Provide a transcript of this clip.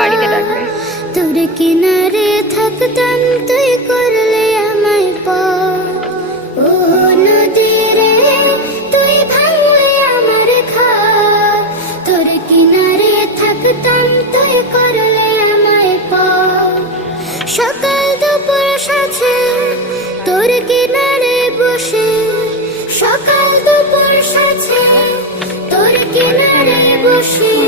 বাড়িতে ডাকবে। তোর কিনারে থাকতাম তুই করলে আমায় পর, ও নদী রে তুই ভাঙলে আমার খাট। তোর কিনারে থাকতাম তুই করলে আমায় পর, সকাল দুপুর সাথে তোর কিনারে বসে, সকাল দুপুর সাথে তোর কিনারে বসে